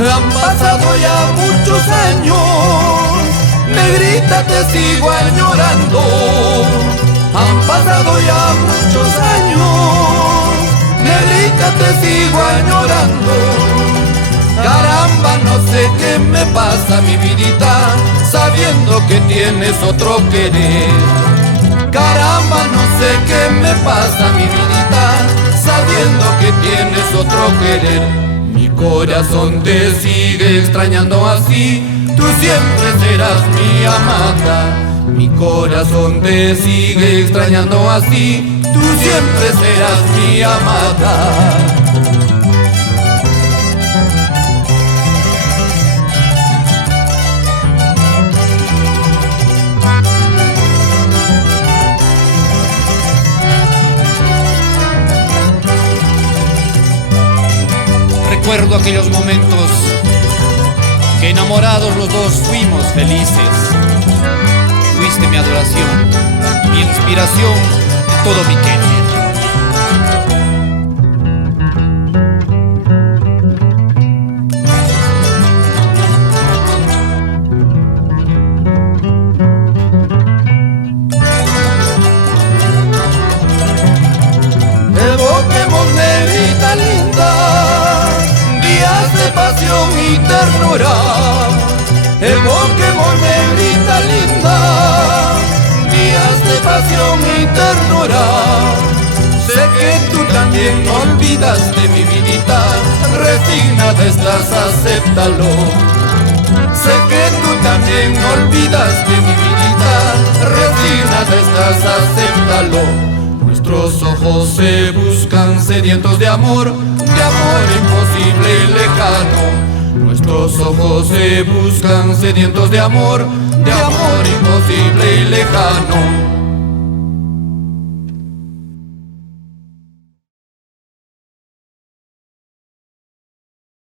Han pasado ya muchos años, negrita, te sigo añorando. Han pasado ya muchos años, negrita, te sigo añorando. Caramba, no sé qué me pasa, mi vidita, sabiendo que tienes otro querer. Caramba, no sé qué me pasa, mi vidita, sabiendo que tienes otro querer. Mi corazón te sigue extrañando así, tú siempre serás mi amada. Mi corazón te sigue extrañando así, tú siempre serás mi amada. Recuerdo aquellos momentos que enamorados los dos fuimos felices. Fuiste mi adoración, mi inspiración, todo mi querer. Evoquemos, negrita linda, días de pasión y ternura. Evoquemos, negrita linda, días de pasión y ternura. Sé que tú también olvidaste, mi vidita, resignada estás, acéptalo. Sé que tú también olvidaste, mi vidita, resignada estás, acéptalo. Nuestros ojos se buscan sedientos de amor imposible y lejano. Nuestros ojos se buscan sedientos de amor imposible y lejano.